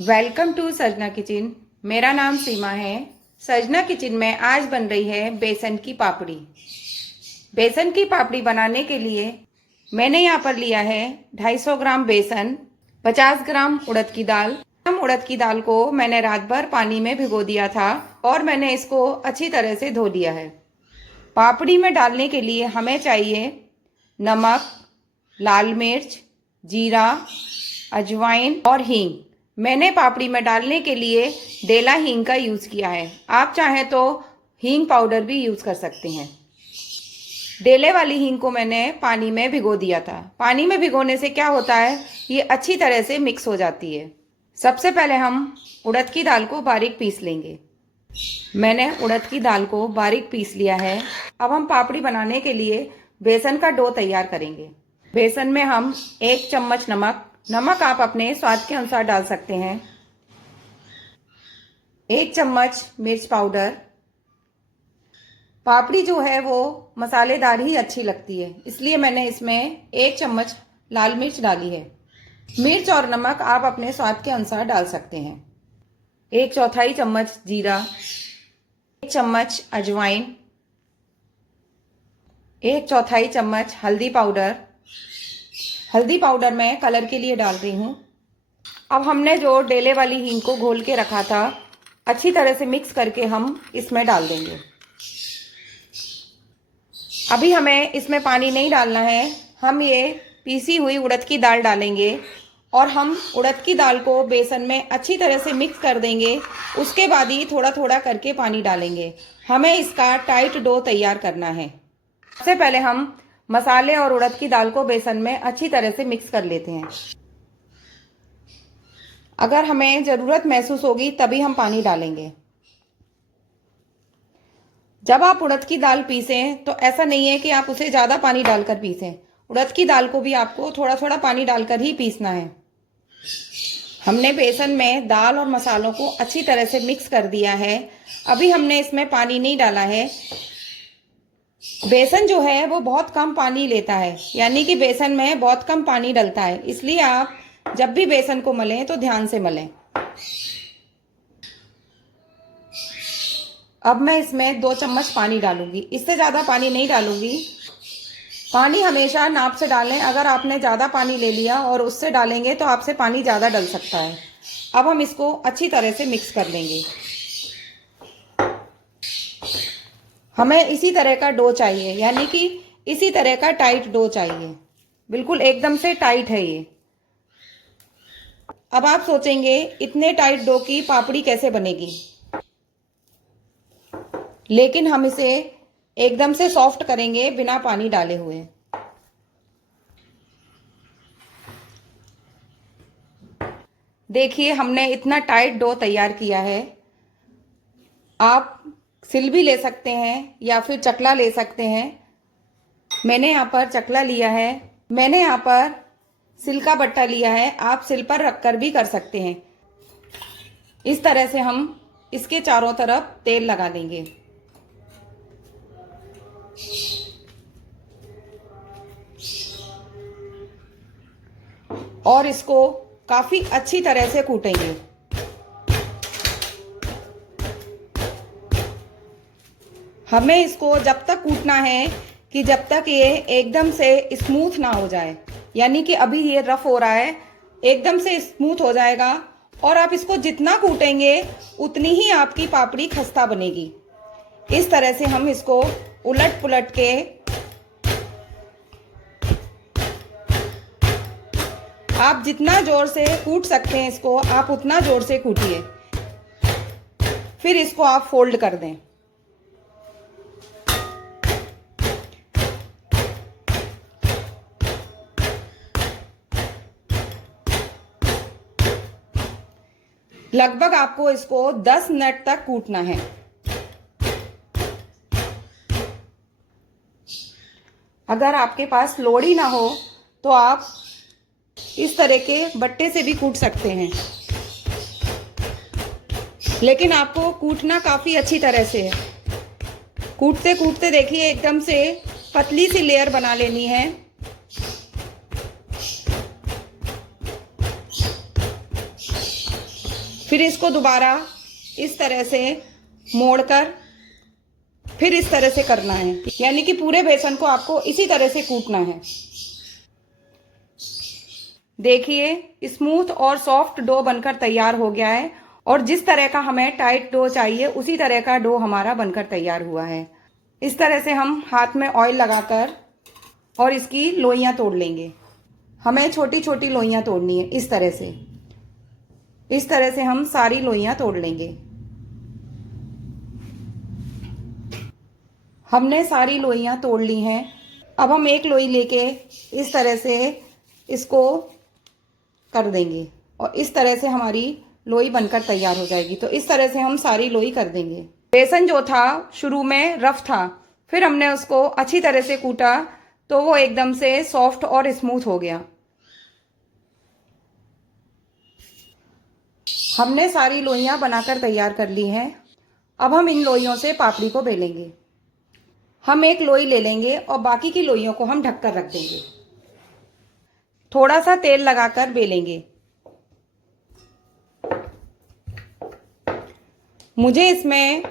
Welcome to सजना kitchen. मेरा नाम सीमा है। सजना किचन में आज बन रही है बेसन की पापड़ी। बेसन की पापड़ी बनाने के लिए मैंने यहाँ पर लिया है 250 ग्राम बेसन, 50 ग्राम उड़द की दाल। उड़द की दाल को मैंने रात भर पानी में भिगो दिया था और मैंने इसको अच्छी तरह से धो लिया है। पापड़ी में डालने के लिए हमें चाहिए नमक, लाल मिर्च, जीरा, अजवाइन और हींग। मैंने पापड़ी में डालने के लिए डेला हींग का यूज़ किया है। आप चाहें तो हींग पाउडर भी यूज़ कर सकते हैं। डेले वाली हींग को मैंने पानी में भिगो दिया था। पानी में भिगोने से क्या होता है, ये अच्छी तरह से मिक्स हो जाती है। सबसे पहले हम उड़द की दाल को बारीक पीस लेंगे। मैंने उड़द की दाल को बारीक पीस लिया है। अब हम पापड़ी बनाने के लिए बेसन का डो तैयार करेंगे। बेसन में हम 1 चम्मच नमक आप अपने स्वाद के अनुसार डाल सकते हैं, 1 चम्मच मिर्च पाउडर। पापड़ी जो है वो मसालेदार ही अच्छी लगती है, इसलिए मैंने इसमें 1 चम्मच लाल मिर्च डाली है। मिर्च और नमक आप अपने स्वाद के अनुसार डाल सकते हैं। 1/4 चम्मच जीरा, 1 चम्मच अजवाइन, 1/4 चम्मच हल्दी पाउडर। हल्दी पाउडर मैं कलर के लिए डाल रही हूँ। अब हमने जो डेले वाली हींग को घोल के रखा था, अच्छी तरह से मिक्स करके हम इसमें डाल देंगे। अभी हमें इसमें पानी नहीं डालना है। हम ये पीसी हुई उड़द की दाल डालेंगे और हम उड़द की दाल को बेसन में अच्छी तरह से मिक्स कर देंगे। उसके बाद ही थोड़ा थोड़ा करके पानी डालेंगे। हमें इसका टाइट डो तैयार करना है। सबसे पहले हम मसाले और उड़द की दाल को बेसन में अच्छी तरह से मिक्स कर लेते हैं। अगर हमें ज़रूरत महसूस होगी तभी हम पानी डालेंगे। जब आप उड़द की दाल पीसें तो ऐसा नहीं है कि आप उसे ज़्यादा पानी डालकर पीसें। उड़द की दाल को भी आपको थोड़ा थोड़ा पानी डालकर ही पीसना है। हमने बेसन में दाल और मसालों को अच्छी तरह से मिक्स कर दिया है। अभी हमने इसमें पानी नहीं डाला है। बेसन जो है वो बहुत कम पानी लेता है, यानी कि बेसन में बहुत कम पानी डलता है। इसलिए आप जब भी बेसन को मलें तो ध्यान से मलें। अब मैं इसमें 2 चम्मच पानी डालूंगी, इससे ज़्यादा पानी नहीं डालूंगी। पानी हमेशा नाप से डालें। अगर आपने ज़्यादा पानी ले लिया और उससे डालेंगे तो आपसे पानी ज़्यादा डल सकता है। अब हम इसको अच्छी तरह से मिक्स कर लेंगे। हमें इसी तरह का डो चाहिए, यानी कि इसी तरह का टाइट डो चाहिए। बिल्कुल एकदम से टाइट है ये। अब आप सोचेंगे इतने टाइट डो की पापड़ी कैसे बनेगी, लेकिन हम इसे एकदम से सॉफ्ट करेंगे बिना पानी डाले हुए। देखिए हमने इतना टाइट डो तैयार किया है। आप सिल भी ले सकते हैं या फिर चकला ले सकते हैं। मैंने यहाँ पर चकला लिया है। मैंने यहाँ पर सिल का बट्टा लिया है। आप सिल पर रखकर भी कर सकते हैं। इस तरह से हम इसके चारों तरफ तेल लगा देंगे और इसको काफी अच्छी तरह से कूटेंगे। हमें इसको जब तक कूटना है कि जब तक ये एकदम से स्मूथ ना हो जाए, यानी कि अभी ये रफ हो रहा है, एकदम से स्मूथ हो जाएगा। और आप इसको जितना कूटेंगे उतनी ही आपकी पापड़ी खस्ता बनेगी। इस तरह से हम इसको उलट पुलट के आप जितना जोर से कूट सकते हैं इसको आप उतना जोर से कूटिए। फिर इसको आप फोल्ड कर दें। लगभग आपको इसको 10 मिनट तक कूटना है। अगर आपके पास लोड़ी ना हो तो आप इस तरह के बट्टे से भी कूट सकते हैं, लेकिन आपको कूटना काफी अच्छी तरह से है। कूटते कूटते देखिए एकदम से पतली सी लेयर बना लेनी है। फिर इसको दोबारा इस तरह से मोड़कर फिर इस तरह से करना है, यानी कि पूरे बेसन को आपको इसी तरह से कूटना है। देखिए स्मूथ और सॉफ्ट डो बनकर तैयार हो गया है और जिस तरह का हमें टाइट डो चाहिए उसी तरह का डो हमारा बनकर तैयार हुआ है। इस तरह से हम हाथ में ऑयल लगाकर और इसकी लोइयां तोड़ लेंगे। हमें छोटी छोटी लोइयां तोड़नी है इस तरह से। इस तरह से हम सारी लोइयां तोड़ लेंगे। हमने सारी लोइयां तोड़ ली हैं। अब हम एक लोई लेके इस तरह से इसको कर देंगे और इस तरह से हमारी लोई बनकर तैयार हो जाएगी। तो इस तरह से हम सारी लोई कर देंगे। बेसन जो था शुरू में रफ था, फिर हमने उसको अच्छी तरह से कूटा तो वो एकदम से सॉफ्ट और स्मूथ हो गया। हमने सारी लोइयां बनाकर तैयार कर ली हैं। अब हम इन लोइयों से पापड़ी को बेलेंगे। हम एक लोई ले लेंगे और बाकी की लोइयों को हम ढककर रख देंगे। थोड़ा सा तेल लगाकर बेलेंगे। मुझे इसमें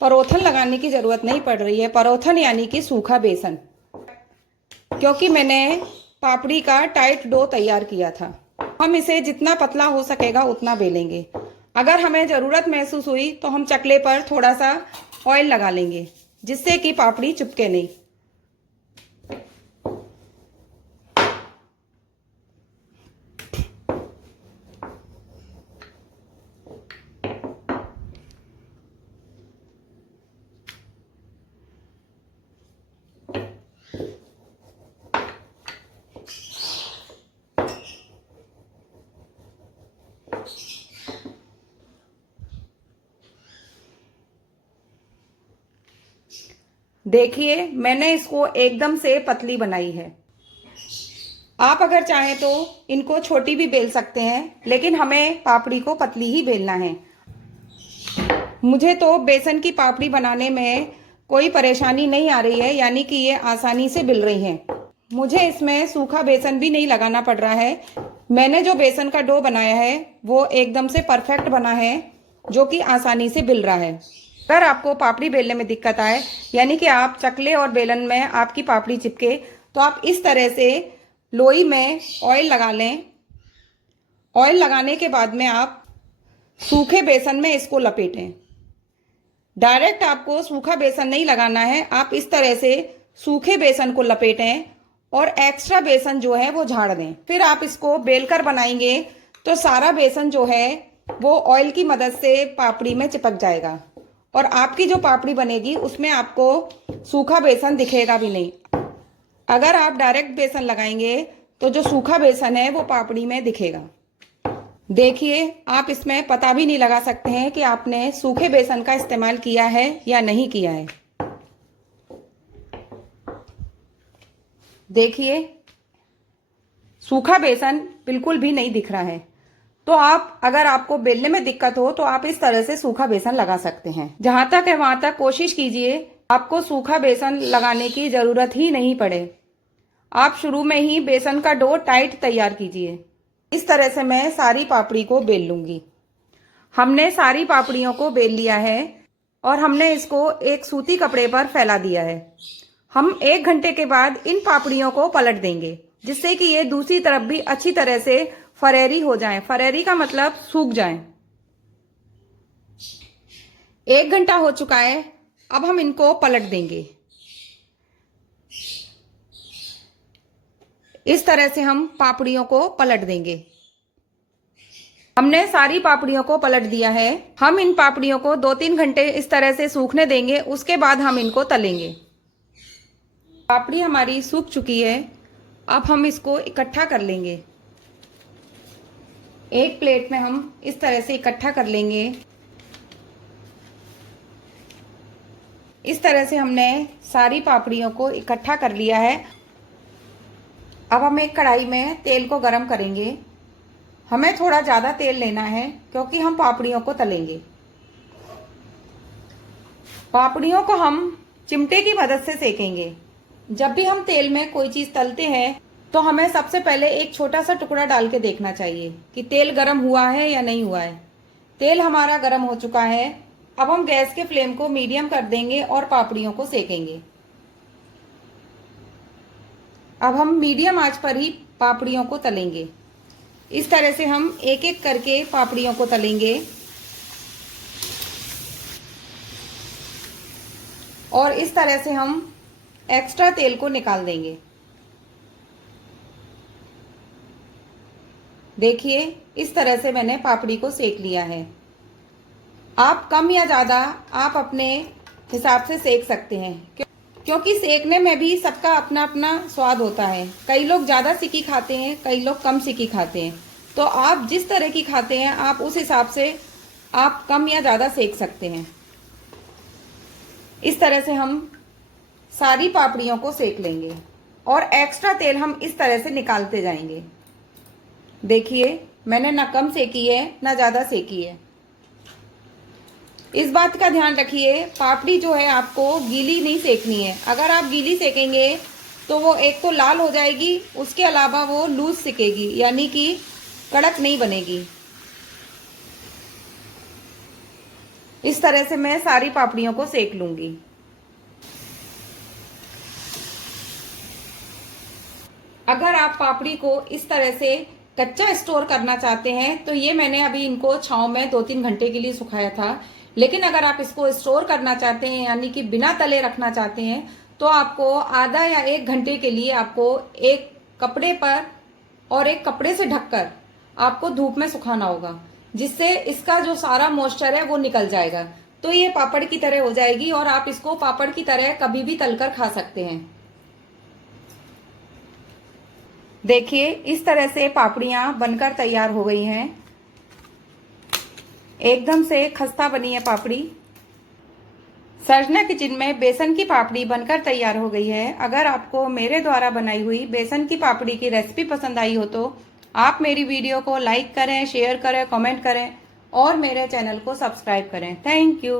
परोथन लगाने की जरूरत नहीं पड़ रही है। परोथन यानी कि सूखा बेसन, क्योंकि मैंने पापड़ी का टाइट डो तैयार किया था। हम इसे जितना पतला हो सकेगा उतना बेलेंगे। अगर हमें ज़रूरत महसूस हुई तो हम चकले पर थोड़ा सा ऑयल लगा लेंगे, जिससे कि पापड़ी चिपके नहीं। देखिए मैंने इसको एकदम से पतली बनाई है। आप अगर चाहें तो इनको छोटी भी बेल सकते हैं, लेकिन हमें पापड़ी को पतली ही बेलना है। मुझे तो बेसन की पापड़ी बनाने में कोई परेशानी नहीं आ रही है, यानी कि ये आसानी से बिल रही हैं। मुझे इसमें सूखा बेसन भी नहीं लगाना पड़ रहा है। मैंने जो बेसन का डो बनाया है वो एकदम से परफेक्ट बना है, जो कि आसानी से बिल रहा है। अगर आपको पापड़ी बेलने में दिक्कत आए, यानी कि आप चकले और बेलन में आपकी पापड़ी चिपके, तो आप इस तरह से लोई में ऑयल लगा लें। ऑयल लगाने के बाद में आप सूखे बेसन में इसको लपेटें। डायरेक्ट आपको सूखा बेसन नहीं लगाना है। आप इस तरह से सूखे बेसन को लपेटें और एक्स्ट्रा बेसन जो है वो झाड़ दें। फिर आप इसको बेलकर बनाएंगे तो सारा बेसन जो है वो ऑयल की मदद से पापड़ी में चिपक जाएगा और आपकी जो पापड़ी बनेगी उसमें आपको सूखा बेसन दिखेगा भी नहीं। अगर आप डायरेक्ट बेसन लगाएंगे तो जो सूखा बेसन है वो पापड़ी में दिखेगा। देखिए आप इसमें पता भी नहीं लगा सकते हैं कि आपने सूखे बेसन का इस्तेमाल किया है या नहीं किया है। देखिए सूखा बेसन बिल्कुल भी नहीं दिख रहा है। तो आप अगर आपको बेलने में दिक्कत हो तो आप इस तरह से सूखा बेसन लगा सकते हैं। जहां तक है वहां तक कोशिश कीजिए आपको सूखा बेसन लगाने की जरूरत ही नहीं पड़े। आप शुरू में ही बेसन का डो टाइट तैयार कीजिए। इस तरह से मैं सारी पापड़ी को बेल लूंगी। हमने सारी पापड़ियों को बेल लिया है और हमने इसको एक सूती कपड़े पर फैला दिया है। हम 1 घंटे के बाद इन पापड़ियों को पलट देंगे, जिससे कि ये दूसरी तरफ भी अच्छी तरह से फरेरी हो जाएं। फरेरी का मतलब सूख जाएं। 1 घंटा हो चुका है। अब हम इनको पलट देंगे। इस तरह से हम पापड़ियों को पलट देंगे। हमने सारी पापड़ियों को पलट दिया है। हम इन पापड़ियों को 2-3 घंटे इस तरह से सूखने देंगे, उसके बाद हम इनको तलेंगे। पापड़ी हमारी सूख चुकी है। अब हम इसको इकट्ठा कर लेंगे। एक प्लेट में हम इस तरह से इकट्ठा कर लेंगे। इस तरह से हमने सारी पापड़ियों को इकट्ठा कर लिया है। अब हम एक कढ़ाई में तेल को गरम करेंगे। हमें थोड़ा ज़्यादा तेल लेना है क्योंकि हम पापड़ियों को तलेंगे। पापड़ियों को हम चिमटे की मदद से सेकेंगे। जब भी हम तेल में कोई चीज़ तलते हैं तो हमें सबसे पहले एक छोटा सा टुकड़ा डाल के देखना चाहिए कि तेल गर्म हुआ है या नहीं हुआ है। तेल हमारा गर्म हो चुका है। अब हम गैस के फ्लेम को मीडियम कर देंगे और पापड़ियों को सेकेंगे। अब हम मीडियम आंच पर ही पापड़ियों को तलेंगे। इस तरह से हम एक एक करके पापड़ियों को तलेंगे और इस तरह से हम एक्स्ट्रा तेल को निकाल देंगे। देखिए, इस तरह से मैंने पापड़ी को सेक लिया है। आप कम या ज़्यादा आप अपने हिसाब से सेक सकते हैं, क्योंकि सेकने में भी सबका अपना अपना स्वाद होता है। कई लोग ज़्यादा सिकी खाते हैं, कई लोग कम सिकी खाते हैं। तो आप जिस तरह की खाते हैं आप उस हिसाब से आप कम या ज़्यादा सेक सकते हैं। इस तरह से हम सारी पापड़ियों को सेक लेंगे और एक्स्ट्रा तेल हम इस तरह से निकालते जाएंगे। देखिए, मैंने ना कम सेकी है ना ज़्यादा सेकी है। इस बात का ध्यान रखिए, पापड़ी जो है आपको गीली नहीं सेकनी है। अगर आप गीली सेकेंगे तो वो एक तो लाल हो जाएगी, उसके अलावा वो लूज सिकेगी, यानी कि कड़क नहीं बनेगी। इस तरह से मैं सारी पापड़ियों को सेक लूंगी। अगर आप पापड़ी को इस तरह से कच्चा स्टोर करना चाहते हैं तो ये मैंने अभी इनको छांव में 2-3 घंटे के लिए सुखाया था। लेकिन अगर आप इसको स्टोर करना चाहते हैं, यानी कि बिना तले रखना चाहते हैं, तो आपको आधा या 1 घंटे के लिए आपको एक कपड़े पर और एक कपड़े से ढककर आपको धूप में सुखाना होगा, जिससे इसका जो सारा मॉइस्चर है वो निकल जाएगा। तो ये पापड़ की तरह हो जाएगी और आप इसको पापड़ की तरह कभी भी तलकर खा सकते हैं। देखिए, इस तरह से पापड़ियां बनकर तैयार हो गई हैं। एकदम से खस्ता बनी है पापड़ी। सर्जना किचन में बेसन की पापड़ी बनकर तैयार हो गई है। अगर आपको मेरे द्वारा बनाई हुई बेसन की पापड़ी की रेसिपी पसंद आई हो तो आप मेरी वीडियो को लाइक करें, शेयर करें, कमेंट करें और मेरे चैनल को सब्सक्राइब करें। Thank you.